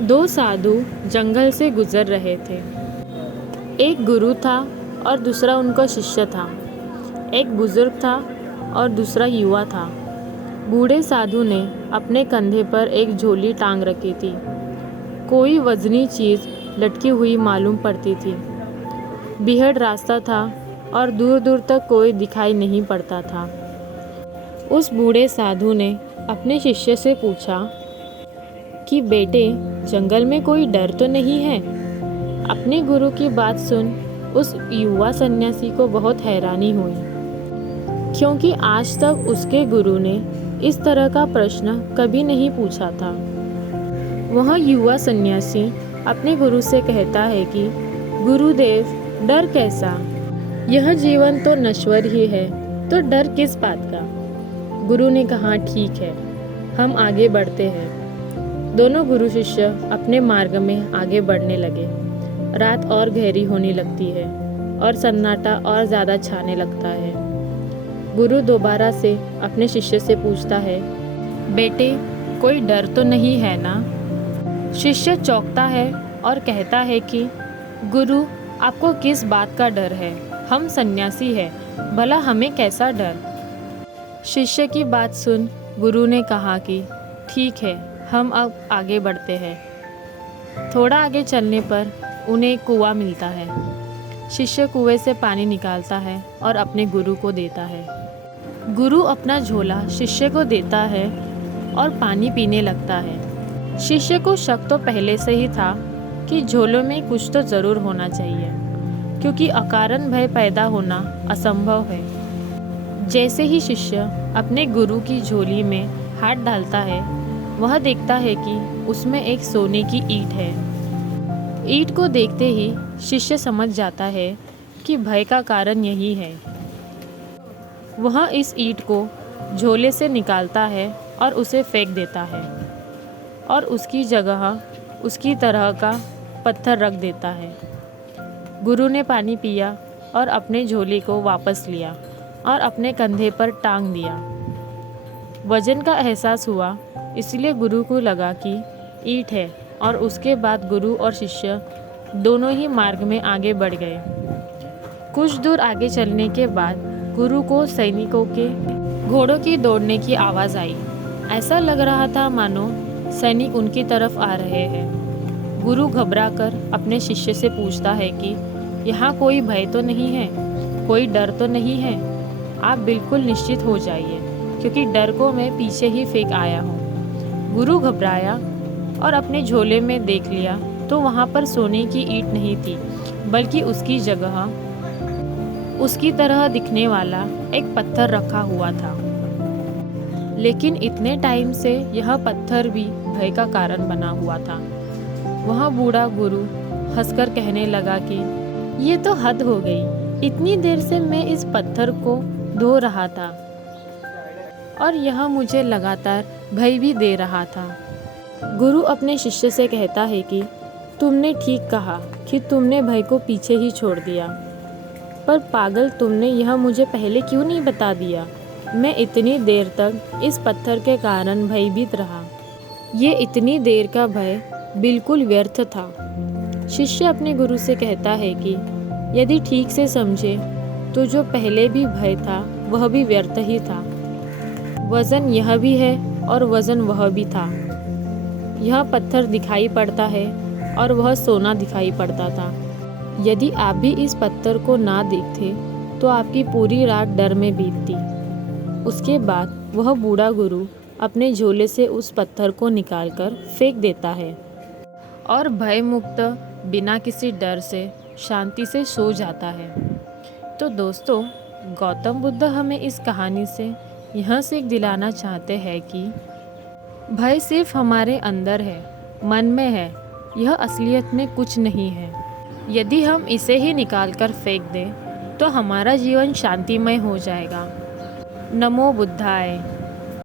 दो साधु जंगल से गुजर रहे थे। एक गुरु था और दूसरा उनका शिष्य था। एक बुजुर्ग था और दूसरा युवा था। बूढ़े साधु ने अपने कंधे पर एक झोली टांग रखी थी। कोई वजनी चीज़ लटकी हुई मालूम पड़ती थी। बीहड़ रास्ता था और दूर दूर तक कोई दिखाई नहीं पड़ता था। उस बूढ़े साधु ने अपने शिष्य से पूछा कि बेटे, जंगल में कोई डर तो नहीं है? अपने गुरु की बात सुन उस युवा सन्यासी को बहुत हैरानी हुई, क्योंकि आज तक उसके गुरु ने इस तरह का प्रश्न कभी नहीं पूछा था। वह युवा सन्यासी अपने गुरु से कहता है कि गुरुदेव, डर कैसा? यह जीवन तो नश्वर ही है, तो डर किस बात का? गुरु ने कहा, ठीक है, हम आगे बढ़ते हैं। दोनों गुरु शिष्य अपने मार्ग में आगे बढ़ने लगे। रात और गहरी होने लगती है और सन्नाटा और ज़्यादा छाने लगता है। गुरु दोबारा से अपने शिष्य से पूछता है, बेटे, कोई डर तो नहीं है ना? शिष्य चौंकता है और कहता है कि गुरु, आपको किस बात का डर है? हम सन्यासी हैं, भला हमें कैसा डर? शिष्य की बात सुन गुरु ने कहा कि ठीक है, हम अब आगे बढ़ते हैं। थोड़ा आगे चलने पर उन्हें एक कुआं मिलता है। शिष्य कुएं से पानी निकालता है और अपने गुरु को देता है। गुरु अपना झोला शिष्य को देता है और पानी पीने लगता है। शिष्य को शक तो पहले से ही था कि झोलों में कुछ तो ज़रूर होना चाहिए, क्योंकि अकारण भय पैदा होना असंभव है। जैसे ही शिष्य अपने गुरु की झोली में हाथ डालता है, वह देखता है कि उसमें एक सोने की ईंट है। ईंट को देखते ही शिष्य समझ जाता है कि भय का कारण यही है। वह इस ईंट को झोले से निकालता है और उसे फेंक देता है और उसकी जगह उसकी तरह का पत्थर रख देता है। गुरु ने पानी पिया और अपने झोले को वापस लिया और अपने कंधे पर टांग दिया। वजन का एहसास हुआ, इसलिए गुरु को लगा कि ईंट है, और उसके बाद गुरु और शिष्य दोनों ही मार्ग में आगे बढ़ गए। कुछ दूर आगे चलने के बाद गुरु को सैनिकों के घोड़ों की दौड़ने की आवाज़ आई। ऐसा लग रहा था मानो सैनिक उनकी तरफ आ रहे हैं। गुरु घबराकर अपने शिष्य से पूछता है कि यहाँ कोई भय तो नहीं है, कोई डर तो नहीं है? आप बिल्कुल निश्चित हो जाइए, क्योंकि डर को मैं पीछे ही फेंक आया हूँ। गुरु घबराया और अपने झोले में देख लिया तो वहाँ पर सोने की ईंट नहीं थी, बल्कि उसकी जगह उसकी तरह दिखने वाला एक पत्थर रखा हुआ था। लेकिन इतने टाइम से यह पत्थर भी भय का कारण बना हुआ था। वह बूढ़ा गुरु हंसकर कहने लगा कि ये तो हद हो गई। इतनी देर से मैं इस पत्थर को धो रहा था और यह मुझे लगातार भय भी दे रहा था। गुरु अपने शिष्य से कहता है कि तुमने ठीक कहा कि तुमने भय को पीछे ही छोड़ दिया, पर पागल, तुमने यह मुझे पहले क्यों नहीं बता दिया? मैं इतनी देर तक इस पत्थर के कारण भयभीत रहा। ये इतनी देर का भय बिल्कुल व्यर्थ था। शिष्य अपने गुरु से कहता है कि यदि ठीक से समझे तो जो पहले भी भय था वह भी व्यर्थ ही था। वजन यह भी है और वजन वह भी था। यह पत्थर दिखाई पड़ता है और वह सोना दिखाई पड़ता था। यदि आप भी इस पत्थर को ना देखते तो आपकी पूरी रात डर में बीतती। उसके बाद वह बूढ़ा गुरु अपने झोले से उस पत्थर को निकालकर फेंक देता है और भय मुक्त बिना किसी डर से शांति से सो जाता है। तो दोस्तों, गौतम बुद्ध हमें इस कहानी से यह सीख दिलाना चाहते हैं कि भय सिर्फ हमारे अंदर है, मन में है, यह असलियत में कुछ नहीं है। यदि हम इसे ही निकाल कर फेंक दें तो हमारा जीवन शांतिमय हो जाएगा। नमो बुद्धाय।